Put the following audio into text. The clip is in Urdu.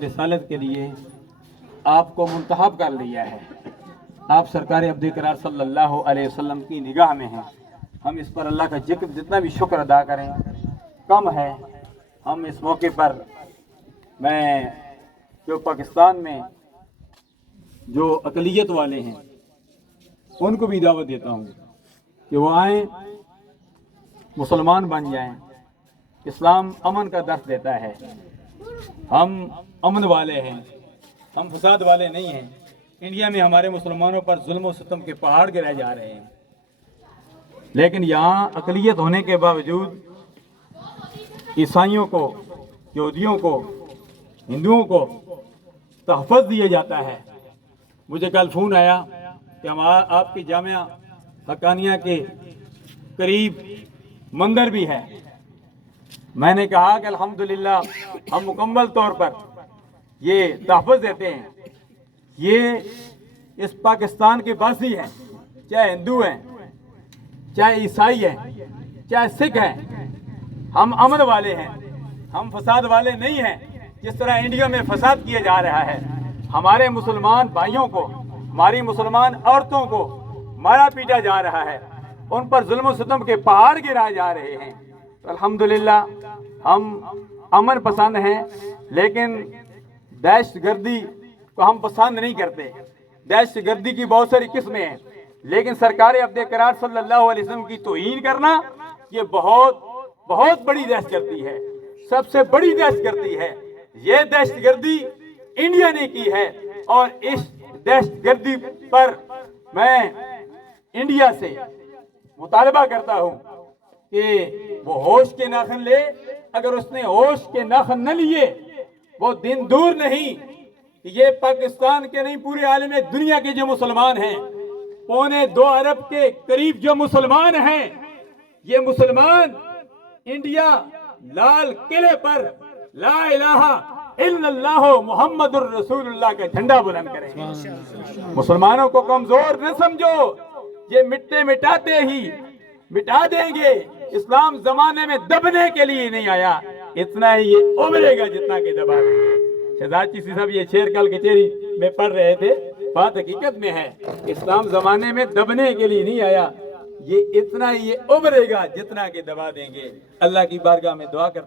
رسالت کے لیے آپ کو منتخب کر لیا ہے۔ آپ سرکار عبد قرار صلی اللہ علیہ وسلم کی نگاہ میں ہیں۔ ہم اس پر اللہ کا جتنا بھی شکر ادا کریں کم ہے۔ ہم اس موقع پر میں جو پاکستان میں جو اقلیت والے ہیں ان کو بھی دعوت دیتا ہوں کہ وہ آئیں، مسلمان بن جائیں۔ اسلام امن کا درس دیتا ہے۔ ہم امن والے ہیں، ہم فساد والے نہیں ہیں۔ انڈیا میں ہمارے مسلمانوں پر ظلم و ستم کے پہاڑ گرائے جا رہے ہیں، لیکن یہاں اقلیت ہونے کے باوجود عیسائیوں کو، یہودیوں کو، ہندوؤں کو تحفظ دیا جاتا ہے۔ مجھے کل فون آیا کہ آپ کی جامعہ حقانیہ کے قریب مندر بھی ہے۔ میں نے کہا کہ الحمدللہ ہم مکمل طور پر یہ تحفظ دیتے ہیں۔ یہ اس پاکستان کے باسی ہیں، چاہے ہندو ہیں، چاہے عیسائی ہیں، چاہے سکھ ہیں۔ ہم امن والے ہیں، ہم فساد والے نہیں ہیں۔ جس طرح انڈیا میں فساد کیا جا رہا ہے، ہمارے مسلمان بھائیوں کو، ہماری مسلمان عورتوں کو مارا پیٹا جا رہا ہے، ان پر ظلم و ستم کے پہاڑ گرائے جا رہے ہیں۔ تو الحمدللہ ہم امن پسند ہیں، لیکن دہشت گردی کو ہم پسند نہیں کرتے۔ دہشت گردی کی بہت ساری قسمیں ہیں، لیکن سرکار عبد قرار صلی اللہ علیہ وسلم کی توہین کرنا یہ بہت بڑی دہشت گردی ہے، سب سے بڑی دہشت گردی ہے۔ یہ دہشت گردی انڈیا نے کی ہے، اور اس دہشت گردی پر میں انڈیا سے مطالبہ کرتا ہوں کہ وہ ہوش کے ناخن لے۔ اگر اس نے ہوش کے ناخن نہ لیے، وہ دن دور نہیں کہ یہ پاکستان کے نہیں پورے عالم دنیا کے جو مسلمان ہیں، 2.25 ارب کے قریب جو مسلمان ہیں، یہ مسلمان انڈیا لال قلعے پر لا الہ الا اللہ محمد الرسول اللہ کا جھنڈا بلند کریں۔ مسلمانوں کو کمزور نہ سمجھو، یہ مٹتے مٹاتے ہی مٹا دیں گے۔ اسلام زمانے میں دبنے کے لیے نہیں آیا، اتنا ہی یہ ابھرے گا جتنا کہ دبا دیں گے۔ شہزاد چشتی صاحب یہ شعر کل کچہری میں پڑھ رہے تھے، بات حقیقت میں ہے۔ اسلام زمانے میں دبنے کے لیے نہیں آیا، یہ اتنا ہی یہ ابھرے گا جتنا کہ دبا دیں گے۔ اللہ کی بارگاہ میں دعا کرتے